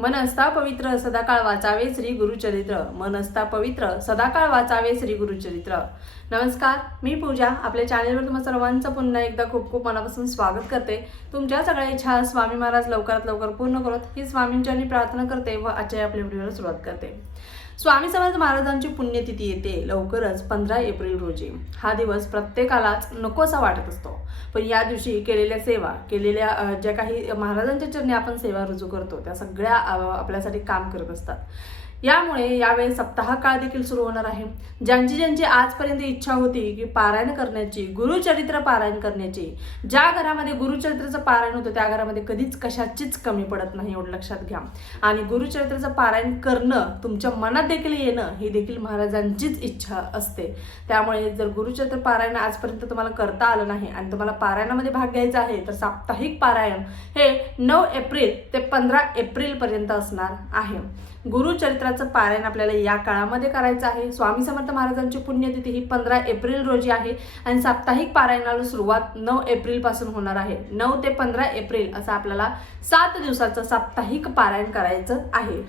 मन असता पवित्र सदाकाळ वाचावे श्री गुरुचरित्र. मन असता पवित्र सदाकाळ वाचावे श्री गुरुचरित्र. नमस्कार, मी पूजा. आपल्या चॅनलवर तुम्हा सर्वांचं पुन्हा एकदा खूप खूप मनापासून स्वागत करते. तुमच्या सगळ्या इच्छा स्वामी महाराज लवकरात लवकर पूर्ण करत ही स्वामींच्यानी प्रार्थना करते व आजच्या आपल्या व्हिडिओला सुरुवात करते. स्वामी समर्थ महाराजांची पुण्यतिथी येते लवकरच 15 एप्रिल रोजी. हा दिवस प्रत्येकालाच नकोसा वाटत असतो, पण या दिवशी केलेल्या सेवा, केलेल्या ज्या काही महाराजांच्या चरणी आपण सेवा रुजू करतो त्या सगळ्या आपल्यासाठी काम करत असतात. यामुळे यावेळी सप्ताह काळ देखील सुरू होणार आहे. ज्यांची ज्यांची आजपर्यंत इच्छा होती की पारायण करण्याची, गुरुचरित्र पारायण करण्याची, ज्या घरामध्ये गुरुचरित्राचं पारायण होतं त्या घरामध्ये कधीच कशाचीच कमी पडत नाही, एवढं लक्षात घ्या. आणि गुरुचरित्राचं पारायण करणं, तुमच्या मनात देखील येणं ही देखील महाराजांचीच इच्छा असते. त्यामुळे जर गुरुचरित्र पारायण आजपर्यंत तुम्हाला करता आलं नाही आणि तुम्हाला पारायणामध्ये भाग घ्यायचा आहे तर साप्ताहिक पारायण हे 9 एप्रिल ते 15 एप्रिल पर्यंत असणार आहे. गुरुचरित्राचं पारायण आपल्याला या काळामध्ये करायचं आहे. स्वामी समर्थ महाराजांची पुण्यतिथी ही 15 एप्रिल रोजी आहे आणि साप्ताहिक पारायणाला सुरुवात 9 एप्रिल पासून होणार आहे. 9 ते 15 एप्रिल असं आपल्याला 7 दिवसाचं साप्ताहिक पारायण करायचं आहे.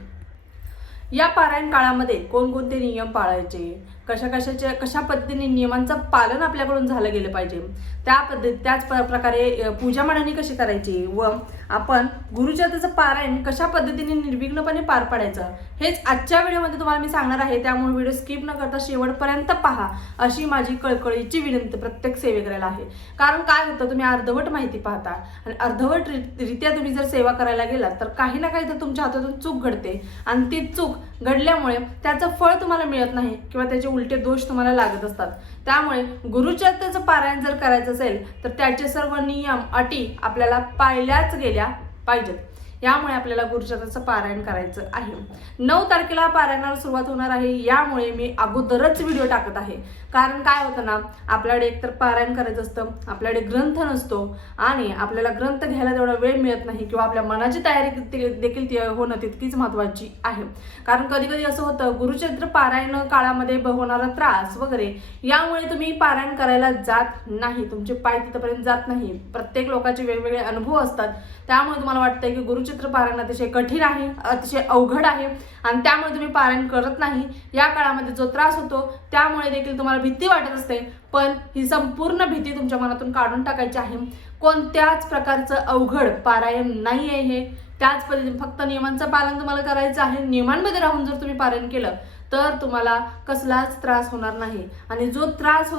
या पारायण काळामध्ये कोणकोणते नियम पाळायचे, कशा पद्धतीने नियमांचं पालन आपल्याकडून झालं गेलं पाहिजे, त्याच प्रकारे पूजा मांडणी कशी करायची व आपण गुरुचरित्राचं पारायण कशा पद्धतीने निर्विघ्नपणे पार पाडायचं हेच आजच्या व्हिडिओमध्ये तुम्हाला मी सांगणार आहे. त्यामुळे व्हिडिओ स्किप न करता शेवटपर्यंत पहा अशी माझी कळकळीची विनंती प्रत्येक सेवेकऱ्याला आहे. कारण काय होतं, तुम्ही अर्धवट माहिती पाहता आणि अर्धवट रित्या तुम्ही जर सेवा करायला गेलात तर काही ना काही तर तुमच्या हातातून चूक घडते आणि ती चूक घडल्यामुळे त्याचं फळ तुम्हाला मिळत नाही किंवा त्याचे उलटे दोष तुम्हाला लागत असतात. त्यामुळे गुरुचरित्राचं पारायण जर करायचं असेल तर त्याचे सर्व नियम अटी आपल्याला पाळल्याच गेल्या पाहिजेत. यामुळे आपल्याला गुरुचरित्राचं पारायण करायचं आहे. 9 तारखेला पारायणाला सुरुवात होणार आहे. यामुळे मी अगोदरच व्हिडिओ टाकत आहे. कारण काय होतं ना, आपल्याकडे एकतर पारायण करायचं असतं, आपल्याकडे ग्रंथ नसतो आणि आपल्याला ग्रंथ घ्यायला तेवढा वेळ मिळत नाही किंवा आपल्या मनाची तयारी देखील होणं तितकीच महत्त्वाची आहे. कारण कधी कधी असं होतं, गुरुचरित्र पारायण काळामध्ये होणारा त्रास वगैरे यामुळे तुम्ही पारायण करायला जात नाही, तुमचे पाय तिथपर्यंत जात नाही. प्रत्येक लोकांचे वेगवेगळे अनुभव असतात. त्यामुळे तुम्हाला वाटतंय की गुरुचरित्र पारायण अतिशय कठीण आहे, अतिशय अवघड आहे आणि त्यामुळे तुम्ही पारायण करत नाही. या काळामध्ये जो त्रास होतो त्यामुळे देखील तुम्हाला भीती वाटत असते, पण ही संपूर्ण भीती तुमच्या मनातून काढून टाकायची आहे. कोणत्याच प्रकारचं अवघड पारायण नाही आहे हे. त्याच पद्धतीने फक्त नियमांचं पालन तुम्हाला करायचं आहे. नियमांमध्ये राहून जर तुम्ही पारायण केलं तर तुम्हाला कसलाच त्रास होणार नाही. आणि जो त्रास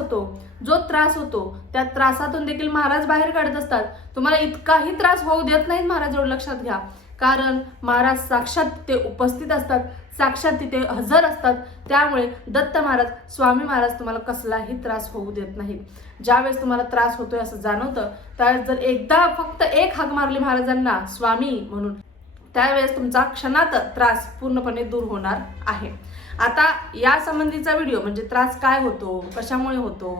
होतो त्या त्रासातून देखील महाराज बाहेर काढत असतात. तुम्हाला इतकाही त्रास होऊ देत नाहीत महाराज, एवढं लक्षात घ्या. कारण महाराज साक्षात तिथे उपस्थित असतात, साक्षात तिथे हजर असतात. त्यामुळे दत्त महाराज, स्वामी महाराज तुम्हाला कसलाही त्रास होऊ देत नाहीत. ज्यावेळेस तुम्हाला त्रास होतोय असं जाणवतं त्यावेळेस जर एकदा फक्त एक हाक मारली महाराजांना स्वामी म्हणून, त्यावेळेस तुमचा क्षणात त्रास पूर्णपणे दूर होणार आहे. आता या संबंधीचा व्हिडिओ म्हणजे त्रास काय होतो, कशामुळे होतो,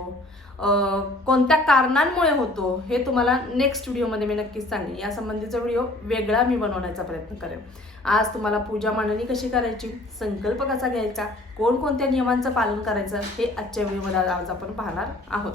कोणत्या कारणांमुळे होतो हे तुम्हाला नेक्स्ट व्हिडिओमध्ये मी नक्कीच सांगेन. या संबंधीचा व्हिडिओ वेगळा मी बनवण्याचा प्रयत्न करेन. आज तुम्हाला पूजा मांडणी कशी करायची, संकल्प कसा घ्यायचा, कोणकोणत्या नियमांचं पालन करायचं हे आजच्या व्हिडिओमध्ये आज आपण पाहणार आहोत.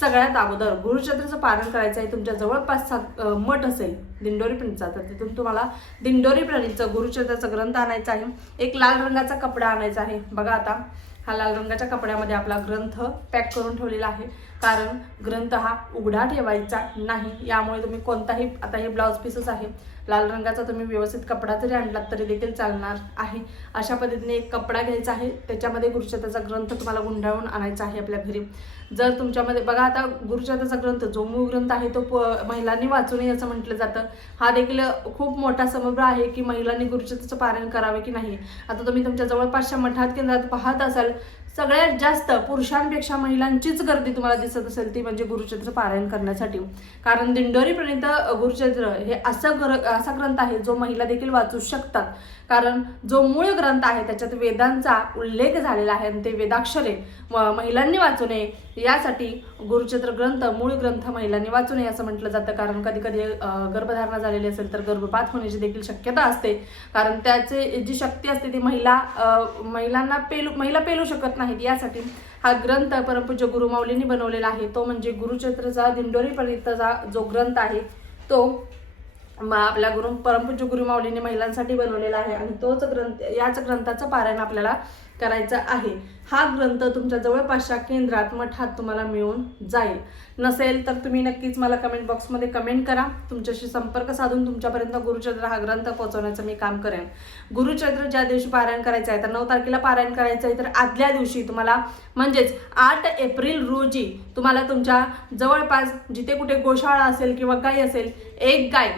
सगळ्यात अगोदर गुरुचरित्राचं पारायण करायचं आहे. तुमच्या जवळपास मठ असेल दिंडोरी प्रणीतचा तर तिथून तुम्हाला दिंडोरी प्रणीतचं गुरुचरित्राचा ग्रंथ आणायचा आहे. एक लाल रंगाचा कपडा आणायचा आहे. बघा आता हा लाल रंगाच्या कपड्यामध्ये आपला ग्रंथ पॅक करून ठेवलेला आहे. कारण ग्रंथ हा उघडा ठेवायचा नाही. यामुळे तुम्ही कोणताही, आता हे ब्लाउज पीसच आहे लाल रंगाचा, तुम्ही व्यवस्थित कपडा जरी आणलात तरी देखील चालणार आहे. अशा पद्धतीने एक कपडा घ्यायचा आहे, त्याच्यामध्ये गुरुचरित्राचा ग्रंथ तुम्हाला गुंडाळून आणायचा आहे आपल्या घरी. जर तुमच्यामध्ये बघा आता गुरुचरित्राचा ग्रंथ जो मूळ ग्रंथ आहे तो महिलांनी वाचू नये असं म्हटलं जातं. हा देखील खूप मोठा समग्र आहे की महिलांनी गुरुचरित्राचं पारायण करावे की नाही. आता तुम्ही तुमच्या जवळपासच्या मठात केंद्रात पाहत असाल, सगळ्यात जास्त पुरुषांपेक्षा महिलांचीच गर्दी तुम्हाला दिसत असेल ती म्हणजे गुरुचरित्र पारायण करण्यासाठी. कारण दिंडोरी प्रणीत गुरुचरित्र हे असा ग्रंथ आहे जो महिला देखील वाचू शकतात. कारण जो मूळ ग्रंथ आहे त्याच्यात वेदांचा उल्लेख झालेला आहे आणि ते वेदाक्षरे महिलांनी वाचू नये यासाठी गुरुचरित्र ग्रंथ, मूळ ग्रंथ महिलांनी वाचू नये असं म्हटलं जातं. कारण कधी कधी गर्भधारणा झालेली असेल तर गर्भपात होण्याची देखील शक्यता असते. कारण त्याचे जी शक्ती असते ती महिला पेलू शकत नाहीत. यासाठी हा ग्रंथ परमपूज्य गुरुमाऊलींनी बनवलेला आहे. तो म्हणजे गुरुचरित्राचा दिंडोरी प्रणीतचा जो ग्रंथ आहे तो आपल्या परमपूज्य गुरु माऊलीने महिलांसाठी बनवलेला आहे आणि तोच ग्रंथ, याच ग्रंथाचं पारायण आपल्याला करायचं आहे. हा ग्रंथ तुमच्या जवळपासच्या केंद्रात, मठात तुम्हाला मिळून जाईल. नसेल तर तुम्ही नक्कीच मला कमेंट बॉक्समध्ये कमेंट करा. तुमच्याशी संपर्क साधून तुमच्यापर्यंत गुरुचरित्र हा ग्रंथ पोहोचवण्याचं मी काम करेन. गुरुचरित्र ज्या दिवशी पारायण करायचं आहे, तर 9 तारखेला पारायण करायचं आहे, तर आदल्या दिवशी तुम्हाला म्हणजेच 8 एप्रिल रोजी तुम्हाला तुमच्या जवळपास जिथे कुठे गोशाळा असेल किंवा गाय असेल, एक गाय,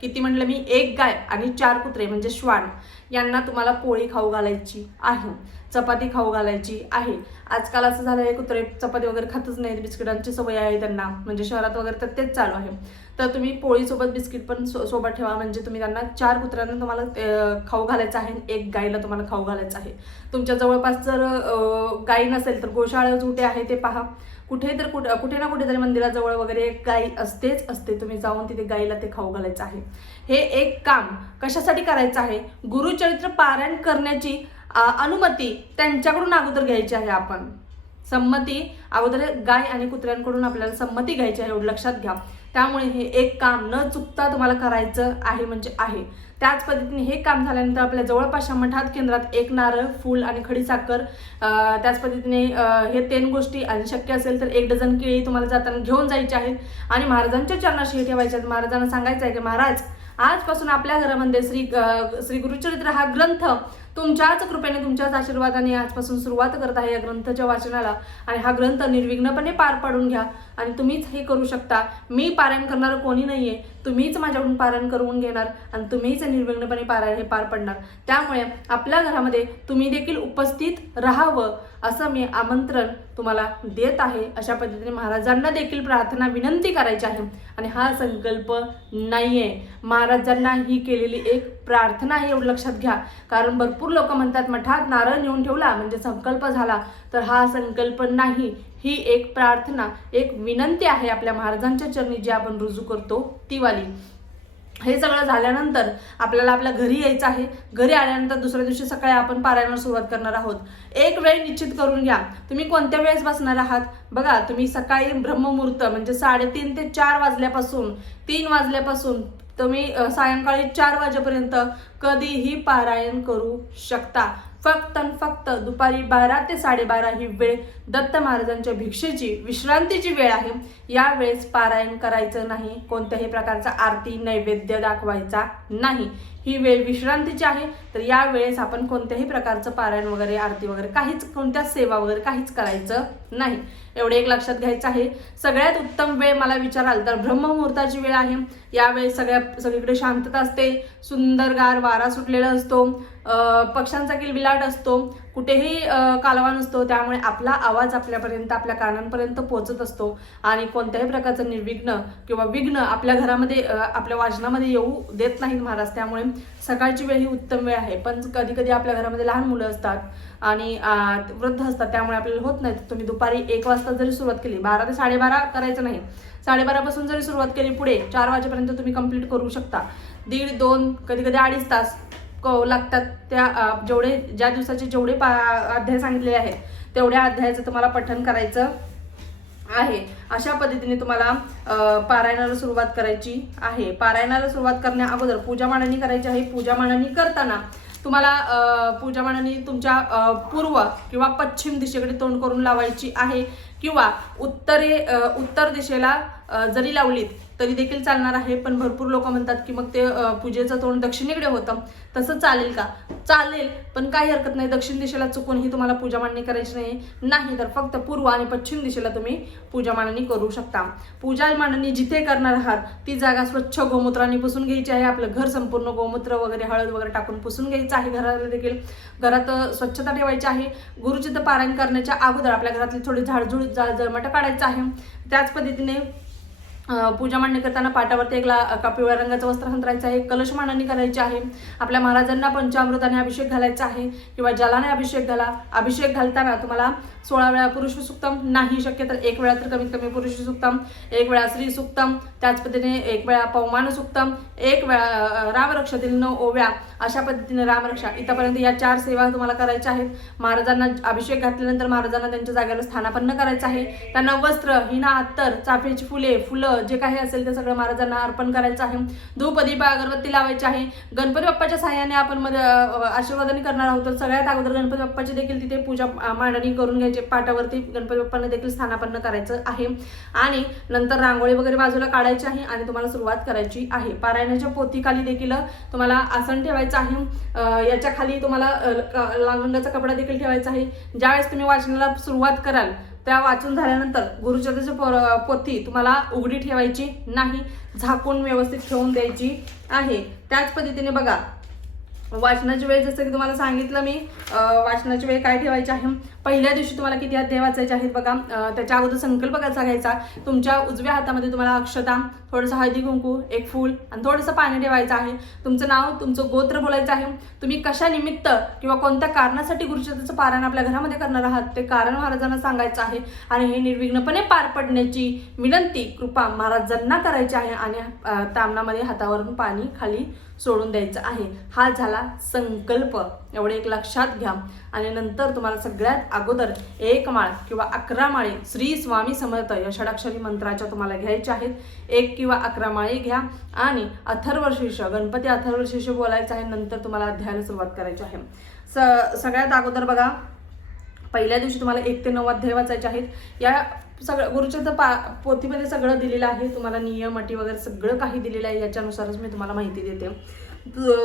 किती म्हटलं मी, एक गाय आणि 4 कुत्रे म्हणजे श्वान यांना तुम्हाला पोळी खाऊ घालायची आहे, चपाती खाऊ घालायची आहे. आजकाल असं झालं आहे, कुत्रे चपाती वगैरे खातच नाहीत, बिस्किटांची सवय आहे त्यांना, म्हणजे शहरात वगैरे तर तेच चालू आहे. तर तुम्ही पोळीसोबत बिस्किट पण सोबत ठेवा, म्हणजे तुम्ही त्यांना 4 कुत्र्यांना तुम्हाला खाऊ घालायचं आहे, एक गायीला तुम्हाला खाऊ घालायचं आहे. तुमच्या जवळपास जर गायी नसेल तर गोशाळा कुठे आहे ते पहा. कुठे ना कुठेतरी मंदिराजवळ वगैरे एक गाई असतेच असते. तुम्ही जाऊन तिथे गाईला ते खाऊ घालायचं आहे. हे एक काम कशासाठी करायचं आहे, गुरुचरित्र पारायण करण्याची अनुमती त्यांच्याकडून अगोदर घ्यायची आहे. आपण संमती अगोदर गाय आणि कुत्र्यांकडून आपल्याला संमती घ्यायची आहे, एवढं लक्षात घ्या. त्यामुळे हे एक काम न चुकता तुम्हाला करायचं आहे म्हणजे आहे. त्याच पद्धतीने हे काम झाल्यानंतर आपल्या जवळपासच्या मठात केंद्रात एक नारळ, फूल आणि खडीसाखर, त्याच पद्धतीने हे 3 गोष्टी आणि शक्य असेल तर 1 डझन केळी तुम्हाला जाताना घेऊन जायची आहेत आणि महाराजांच्या चरणाशी ठेवायचे आहेत. महाराजांना सांगायचं आहे की महाराज, आजपासून आपल्या घरामध्ये श्री गुरुचरित्र हा ग्रंथ तुमच्याच कृपेने, तुमच्याच आशीर्वादाने आजपासून सुरुवात करत आहे या ग्रंथाच्या वाचनाला, आणि हा ग्रंथ निर्विघ्नपणे पार पाडून घ्या आणि तुम्हीच हे करू शकता. मी पारायण करणारं कोणी नाहीये, तुम्हीच माझ्याकडून पारायण करून घेणार आणि तुम्हीच निर्विघ्नपणे पारायण हे पार पडणार. त्यामुळे आपल्या घरामध्ये तुम्ही देखील उपस्थित राहावं असं मी आमंत्रण तुम्हाला देत आहे. अशा पद्धतीने महाराजांना देखील प्रार्थना विनंती करायची आहे आणि हा संकल्प नाहीये, महाराजांना ही केलेली एक प्रार्थना आहे, एवढं लक्षात घ्या. कारण भरपूर लोक म्हणतात मठात नारळ नेऊन ठेवला म्हणजे संकल्प झाला, तर हा संकल्प नाही, ही एक प्रार्थना, एक विनंती आहे आपल्या महाराजांच्या चरणी जी आपण रुजू करतो ती वाली. हे सगळं झाल्यानंतर आपल्याला आपल्या घरी यायचं आहे. घरी आल्यानंतर दुसऱ्या दिवशी सकाळी आपण पारायणाला सुरुवात करणार आहोत. एक वेळ निश्चित करून घ्या, तुम्ही कोणत्या वेळेस बसणार आहात. बघा, तुम्ही सकाळी ब्रह्ममुहूर्त म्हणजे 3:30 ते 4 वाजल्यापासून, 3 वाजल्यापासून तुम्ही सायंकाळी 4 वाजेपर्यंत कधीही पारायण करू शकता. फक्त दुपारी 12 ते 12:30 ही वेळ दत्त महाराजांच्या भिक्षेची, विश्रांतीची वेळ आहे. या वेळेस पारायण करायचं नाही, कोणत्याही प्रकारचा आरती नैवेद्य दाखवायचा नाही. ही वेळ विश्रांतीची आहे, तर या वेळेस आपण कोणत्याही प्रकारचं पारायण वगैरे, आरती वगैरे काहीच, कोणत्या सेवा वगैरे काहीच करायचं नाही. एवढे एक लक्षात घ्यायचं आहे. सगळ्यात उत्तम वेळ मला विचाराल तर ब्रह्ममुहूर्ताची वेळ आहे. यावेळेस सगळीकडे शांतता असते, सुंदरगार वारा सुटलेला असतो, पक्ष्यांचा किलबिलाट असतो, कुठेही कालवा नसतो. त्यामुळे आपला आवाज आपल्यापर्यंत, आपल्या कानांपर्यंत पोहोचत असतो आणि कोणत्याही प्रकारचं निर्विघ्न किंवा विघ्न आपल्या घरामध्ये, आपल्या वाचनामध्ये येऊ देत नाहीत महाराज. त्यामुळे सकाळची वेळ ही उत्तम वेळ आहे. पण कधी कधी आपल्या घरामध्ये लहान मुलं असतात आणि वृद्ध असतात, त्यामुळे आपल्याला होत नाही. तुम्ही दुपारी 1 वाजता जरी सुरुवात केली, 12 ते 12:30 करायचं नाही, 12:30 पासून जरी सुरुवात केली, पुढे 4 वाजेपर्यंत तुम्ही कंप्लीट करू शकता. 1.5, 2, कधी कधी 2.5 तास लागतात. त्या ज्या दिवसाचे जेवढे अध्याय सांगितलेले आहेत तेवढ्या अध्यायाचं तुम्हाला पठण करायचं आहे. अशा पद्धतीने तुम्हाला पारायणाला सुरुवात करायची आहे. पारायणाला सुरुवात करण्या अगोदर पूजा मांडणी करायची आहे. पूजा मांडणी करताना तुम्हाला पूजा मांडणी तुमच्या पूर्व किंवा पश्चिम दिशेकडे तोंड करून लावायची आहे, किंवा उत्तर दिशेला जरी लावलीत तरी देखील चालणार आहे. पण भरपूर लोक म्हणतात की मग ते पूजेचं तोंड दक्षिणेकडे होतं, तसं चालेल का? चालेल, पण काही हरकत नाही. दक्षिण दिशेला चुकूनही तुम्हाला पूजा मांडणी करायची नाही, तर फक्त पूर्व आणि पश्चिम दिशेला तुम्ही पूजा मांडणी करू शकता. पूजा मांडणी जिथे करणार आहात ती जागा स्वच्छ गोमूत्राने पुसून घ्यायची आहे. आपलं घर संपूर्ण गोमूत्र वगैरे, हळद वगैरे टाकून पुसून घ्यायचं आहे. घराला देखील घरात स्वच्छता ठेवायची आहे. गुरुचित्र पारायण करण्याच्या अगोदर आपल्या घरातली थोडी झाडझूड, जळमट काढायचं आहे. त्याच पद्धतीने पूजा मांडणी करताना पाटावरती एक पिवळ्या रंगाचं वस्त्र अंतरायचं आहे. कलश मांडणी करायची आहे. आपल्या महाराजांना पंचामृताने अभिषेक घालायचा आहे किंवा जलाने अभिषेक घाला. अभिषेक घालताना तुम्हाला 16 वेळा पुरुष सुक्तम, नाही शक्य तर 1 वेळा तर कमीत कमी पुरुष सुक्तम, 1 वेळा स्त्री सुक्तम, त्याच पद्धतीने 1 वेळा पवमान सुक्तम, 1 वेळा रामरक्षातील 9 ओव्या, अशा पद्धतीने रामरक्षा, इथपर्यंत या 4 सेवा तुम्हाला करायच्या आहेत. महाराजांना अभिषेक घातल्यानंतर महाराजांना त्यांच्या जागेवर स्थानापन्न करायचं आहे. त्यांना वस्त्र, हिना, अत्तर, चाफ्याची फुले, फुलं, फळं जे काही असेल ते सगळं महाराजांना अर्पण करायचं आहे. धूप दीप अगरबत्ती लावायची आहे. गणपती बाप्पाच्या सहाय्याने आपण आशीर्वादाने करणार आहोत. तर सगळ्यात अगोदर गणपती बाप्पाची देखील तिथे पूजा मांडणी करून घ्यायची. पाटावरती गणपती बाप्पांना देखील स्थानापन्न करायचं आहे आणि नंतर रांगोळी वगैरे बाजूला काढायची आहे आणि तुम्हाला सुरुवात करायची आहे. पारायणाच्या पोथीखाली देखील तुम्हाला आसन ठेवायचं आहे. याच्या खाली तुम्हाला लाल रंगाचा कपडा देखील ठेवायचा आहे. ज्यावेळेस तुम्ही वाचनाला सुरुवात कराल त्या वाचून झाल्यानंतर गुरुचरित्राची पोथी तुम्हाला उघडी ठेवायची नाही, झाकून व्यवस्थित ठेवून द्यायची आहे. त्याच पद्धतीने बघा वाचनाची वेळ जसं की तुम्हाला सांगितलं मी, वाचनाची वेळ काय ठेवायची आहे. पहिल्या दिवशी तुम्हाला किती अध्याय वाचायचे आहेत बघा. त्याच्या अगोदर संकल्प कसा घ्यायचा. तुमच्या उजव्या हातामध्ये तुम्हाला अक्षता, थोडंसं हळदी कुंकू, एक फूल आणि थोडंसं पाणी ठेवायचं आहे. तुमचं नाव, तुमचं गोत्र बोलायचं आहे. तुम्ही कशा निमित्त किंवा कोणत्या कारणासाठी गुरुचरित्राचं पारायण आपल्या घरामध्ये करणार आहात ते कारण महाराजांना सांगायचं आहे आणि हे निर्विघ्नपणे पार पडण्याची विनंती कृपा महाराजांना करायची आहे आणि तामणामध्ये हातावरून पाणी खाली सोडून द्यायचं आहे. हा झाला संकल्प. एवढे एक लक्षात घ्या. आणि नंतर तुम्हाला सगळ्यात अगोदर 1 माळ किंवा 11 माळे श्री स्वामी समर्थ या षडाक्षरी मंत्राच्या तुम्हाला घ्यायच्या आहेत. 1 किंवा 11 माळे घ्या आणि अथर्वशीर्ष गणपती अथर्वशीर्ष बोलायचं आहे. नंतर तुम्हाला अध्यायाला सुरुवात करायची आहे. सगळ्यात अगोदर बघा पहिल्या दिवशी तुम्हाला 1 ते 9 अध्याय वाचायचे आहेत. या सगळं गुरुचरित्र पोथीमध्ये सगळं दिलेलं आहे. तुम्हाला नियम अटी वगैरे सगळं काही दिलेलं आहे. याच्यानुसारच मी तुम्हाला माहिती देते.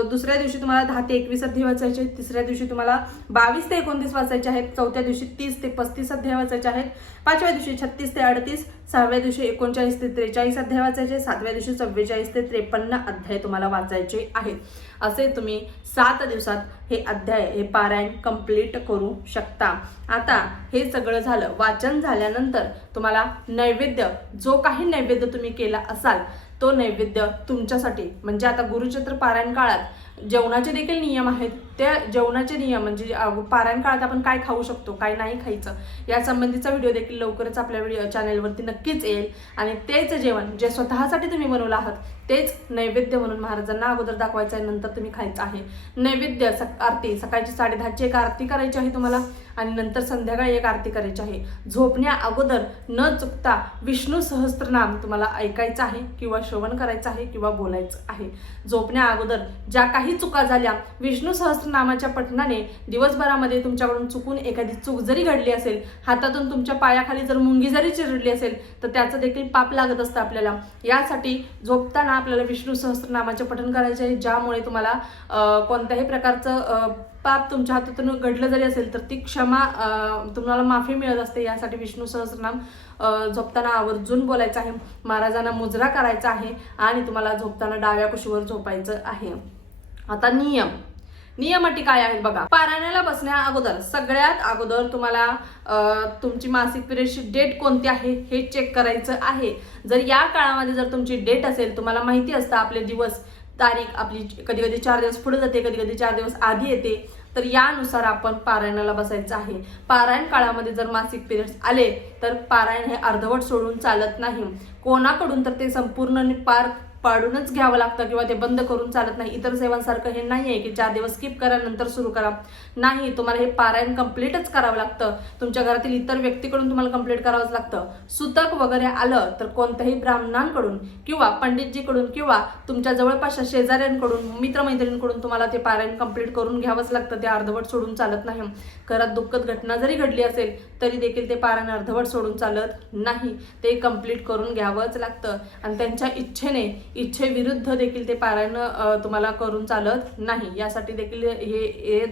दुसऱ्या दिवशी तुम्हाला 10 ते 21 अध्याय वाचायचे आहेत. तिसऱ्या दिवशी तुम्हाला 22 ते 29 वाचायचे आहेत. चौथ्या दिवशी 30 ते 35 अध्याय वाचायचे आहेत. पाचव्या दिवशी 36 ते 38. सहाव्या दिवशी 39 ते 43 अध्याय वाचायचे. सातव्या दिवशी 44 ते 53 अध्याय तुम्हाला वाचायचे आहेत. असे तुम्ही 7 दिवसात हे अध्याय हे पारायण कंप्लीट करू शकता. आता हे सगळं झालं. वाचन झाल्यानंतर तुम्हाला नैवेद्य, जो काही नैवेद्य तुम्ही केला असाल तो नैवेद्य तुमच्यासाठी, म्हणजे आता गुरुचरित्र पारायण काळात जेवणाचे देखील नियम आहेत. त्या जेवणाचे नियम म्हणजे पारायण काळात आपण काय खाऊ शकतो, काय नाही खायचं या संबंधीचा व्हिडिओ देखील लवकरच आपल्या चॅनेलवरती नक्कीच येईल. आणि तेच जेवण जे स्वतःसाठी तुम्ही बनवलं आहात तेच नैवेद्य म्हणून महाराजांना अगोदर दाखवायचं आहे, नंतर तुम्ही खायचं आहे. नैवेद्य आरती सकाळची 10:30ची एक आरती करायची आहे तुम्हाला आणि नंतर संध्याकाळी एक आरती करायची आहे. झोपण्या अगोदर न चुकता विष्णू सहस्त्रनाम तुम्हाला ऐकायचं आहे किंवा श्रवण करायचं आहे किंवा बोलायचं आहे. झोपण्या अगोदर ज्या काही चुका झाल्या विष्णू सहस्त्रनामाच्या पठणाने दिवसभरामध्ये तुमच्याकडून चुकून एखादी चूक जरी घडली असेल, हातातून तुमच्या पायाखाली जर मुंगी जरी चिरडली असेल तर त्याचं देखील पाप लागत असतं आपल्याला. यासाठी झोपताना आपल्याला विष्णू सहस्त्रनामाचे पठण करायचे आहे. ज्यामुळे तुम्हाला कोणत्याही प्रकारचं पाप तुमच्या हातातून घडलं जरी असेल तर ती क्षमा तुम्हाला माफी मिळत असते. यासाठी विष्णू सहस्त्रनाम झोपताना आवर्जून बोलायचं आहे. महाराजांना मुजरा करायचा आहे आणि तुम्हाला झोपताना डाव्या कुशीवर झोपायचं आहे. आता नियम अटी काय आहेत बघा. पारायणाला बसण्या अगोदर सगळ्यात अगोदर तुम्हाला तुमची मासिक पिरियडची डेट कोणती आहे हे चेक करायचं आहे. जर या काळामध्ये जर तुमची डेट असेल, तुम्हाला माहिती असतं आपले दिवस तारीख आपली कधी कधी 4 दिवस पुढे जाते, कधी कधी 4 दिवस आधी येते, तर यानुसार आपण पारायणाला बसायचं आहे. पारायण काळामध्ये जर मासिक पिरियड्स आले तर पारायण हे अर्धवट सोडून चालत नाही. कोणाकडून तर ते संपूर्ण पार पाडूनच घ्यावं लागतं किंवा ते बंद करून चालत नाही. इतर सेवांसारखं हे नाही आहे की 4 दिवस स्किप करा नंतर सुरू करा. नाही, तुम्हाला हे पारायण कंप्लीटच करावं लागतं. तुमच्या घरातील इतर व्यक्तीकडून तुम्हाला कंप्लीट करावंच लागतं. सुतक वगैरे आलं तर कोणत्याही ब्राह्मणांकडून किंवा पंडितजीकडून किंवा तुमच्या जवळपासच्या शेजाऱ्यांकडून मित्रमैत्रिणींकडून तुम्हाला ते पारायण कंप्लीट करून घ्यावंच लागतं. ते अर्धवट सोडून चालत नाही. घरात दुःखद घटना जरी घडली असेल तरी देखील ते पारायण अर्धवट सोडून चालत नाही. ते कंप्लीट करून घ्यावंच लागतं आणि त्यांच्या इच्छेविरुद्ध देखील ते पारायण तुम्हाला करून चालत नाही. यासाठी देखील हे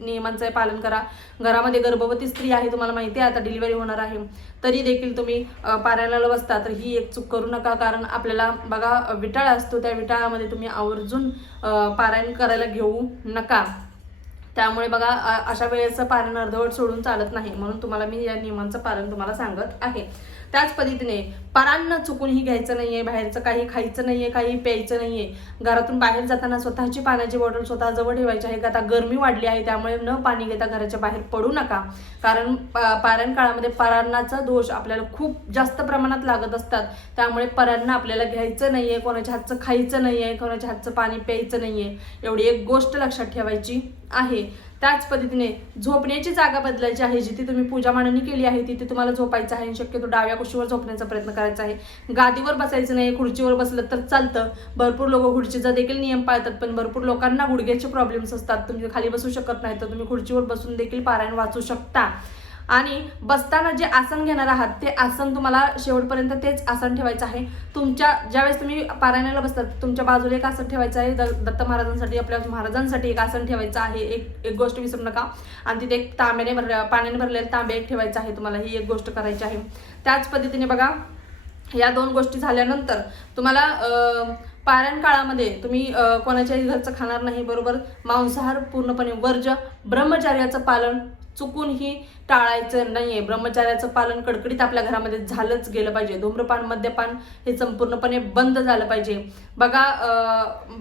नियमांचं पालन करा. घरामध्ये गर्भवती स्त्री आहे, तुम्हाला माहिती आहे आता डिलिव्हरी होणार आहे, तरी देखील तुम्ही पारायणाला बसता तर ही एक चूक करू नका. कारण आपल्याला बघा विटाळ असतो, त्या विटाळामध्ये तुम्ही आवर्जून पारायण करायला घेऊ नका. त्यामुळे बघा अशा वेळेचं पारायण अर्धवट सोडून चालत नाही. म्हणून तुम्हाला मी या नियमांचं पालन तुम्हाला सांगत आहे. त्याच पद्धतीने पारायण चुकूनही घ्यायचं नाहीये, बाहेरचं काही खायचं नाहीये, काही प्यायचं नाहीये. घरातून बाहेर जाताना स्वतःची पाण्याची बॉटल स्वतः जवळ ठेवायची आहे. आता गरमी वाढली आहे त्यामुळे न पाणी घेता घराच्या बाहेर पडू नका. कारण पारायण काळामध्ये पारायणाचा दोष आपल्याला खूप जास्त प्रमाणात लागत असतात. त्यामुळे पारायण आपल्याला घ्यायचं नाहीये, कोणाच्या हातचं खायचं नाहीये, कोणाच्या हातचं पाणी प्यायचं नाहीये. एवढी एक गोष्ट लक्षात ठेवायची आहे. त्याच पद्धतीने झोपण्याची जागा बदलायची आहे. जिथे तुम्ही पूजा मांडणी केली आहे तिथे तुम्हाला झोपायचं आहे. शक्यतो डाव्या कुशीवर झोपण्याचा प्रयत्न करायचा आहे. गादीवर बसायचं नाही. खुर्चीवर बसलं तर चालतं. भरपूर लोक खुर्चीचा देखील नियम पाळतात, पण भरपूर लोकांना गुडघ्याचे प्रॉब्लेम्स असतात. तुम्ही खाली बसू शकत नाही, तर तुम्ही खुर्चीवर बसून देखील पारायण वाचू शकता. आणि बसताना जे आसन घेणार आहात ते आसन तुम्हाला शेवटपर्यंत तेच आसन ठेवायचं आहे. तुमच्या ज्यावेळेस तुम्ही पारायणाला बसतात तुमच्या बाजूला एक आसन ठेवायचं आहे. दत्त महाराजांसाठी, आपल्या महाराजांसाठी एक आसन ठेवायचं आहे. एक गोष्ट विसरू नका. आणि तिथे एक पाण्याने भरलेला तांबे एक ठेवायचं आहे. तुम्हाला ही एक गोष्ट करायची आहे. त्याच पद्धतीने बघा, या 2 गोष्टी झाल्यानंतर तुम्हाला पारायण काळामध्ये तुम्ही कोणाच्याही घरचं खाणार नाही, बरोबर. मांसाहार पूर्णपणे वर्ज्य. ब्रह्मचर्याचं पालन चुकूनही टाळायचं नाहीये. ब्रह्मचर्याचं पालन कडकडीत आपल्या घरामध्ये झालंच गेलं पाहिजे. धूम्रपान, मद्यपान हे संपूर्णपणे बंद झालं पाहिजे. बघा,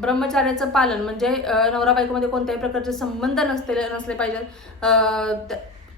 ब्रह्मचर्याचं पालन म्हणजे नवरा बायकोमध्ये कोणत्याही प्रकारचे संबंध नसले पाहिजेत.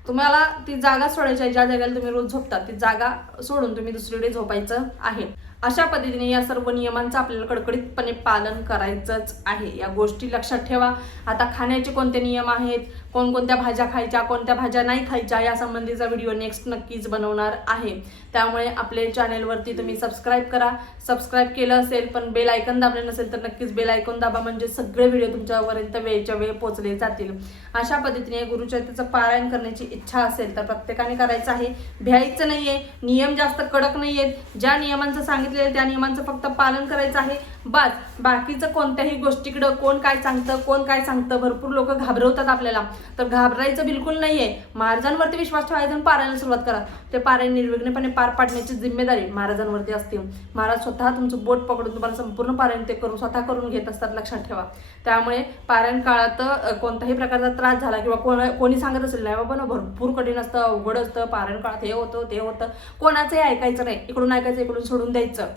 तुम्हाला ती जागा सोडायची आहे. ज्या जागेला तुम्ही रोज झोपता ती जागा सोडून तुम्ही दुसरीकडे झोपायचं आहे. अशा पद्धतीने या सर्व नियमांचं आपल्याला कडकडीतपणे पालन करायचंच आहे. या गोष्टी लक्षात ठेवा. आता खाण्याचे कोणते नियम आहेत, कोणकोणत्या भाज्या खायच्या, कोणत्या भाज्या नाही खायच्या, या संबंधीचा व्हिडिओ नेक्स्ट नक्कीच बनवणार आहे. त्यामुळे आपले चॅनेलवरती तुम्ही सबस्क्राईब करा. सबस्क्राईब केलं असेल पण बेल आयकॉन दाबले नसेल तर नक्कीच बेल आयकॉन दाबा, म्हणजे सगळे व्हिडिओ तुमच्यापर्यंत वेळच्या वेळ पोहोचले जातील. अशा पद्धतीने गुरुचरित्राचं पारायण करण्याची इच्छा असेल तर प्रत्येकाने करायचं आहे. भ्यायचं नाहीये. नियम जास्त कडक नाहीयेत. ज्या नियमांचं सांगितलेलं त्या नियमांचं फक्त पालन करायचं आहे बस. बाकीचं कोणत्याही गोष्टीकडं कोण काय सांगतं भरपूर लोक घाबरवतात आपल्याला, तर घाबरायचं बिलकुल नाहीये. महाराजांवरती विश्वास ठेवायचा आणि पारायणाला सुरुवात करा. ते पारायण निर्विघ्नपणे पार पाडण्याची जिम्मेदारी महाराजांवरती असते. महाराज स्वतः तुमचं बोट पकडून तुम्हाला संपूर्ण पारायण ते स्वतः करून घेत असतात, लक्षात ठेवा. त्यामुळे पारायण काळात कोणत्याही प्रकारचा त्रास झाला किंवा कोणी सांगत असेल नाही बाबा ना भरपूर कठीण असतं, अवघड असतं, पारायण काळात हे होतं ते होतं, कोणाचंही ऐकायचं नाही. इकडून ऐकायचं, इकडून सोडून द्यायचं.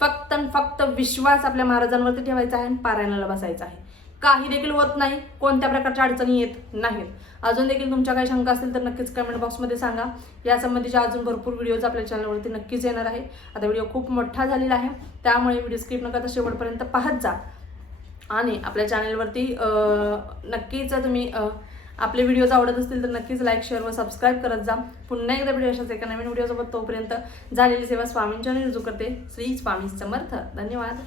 फक्त विश्वास आपल्या महाराजांवरती ठेवायचा आहे आणि पारायणाला बसायचं आहे. काही देखील होत नाही, कोणत्या प्रकारच्या अडचणी येत नाहीत. अजून देखील तुमच्या काही शंका असतील तर नक्कीच कमेंट बॉक्समध्ये सांगा. या संबंधीचे अजून भरपूर व्हिडिओज आपल्या चॅनलवरती नक्कीच येणार आहे. आता व्हिडिओ खूप मोठा झालेला आहे, त्यामुळे व्हिडिओ स्किप न करता शेवटपर्यंत पाहत जा. आणि आपल्या चॅनलवरती नक्कीच तुम्ही आपले व्हिडिओज आवडत असतील तर नक्कीच लाईक, शेअर व सबस्क्राईब करत जा. पुन्हा एकदा व्हिडिओ अशाच एका नवीन व्हिडिओसोबत, तोपर्यंत झालेली सेवा स्वामींच्या रुजू करते. श्री स्वामी समर्थ. धन्यवाद.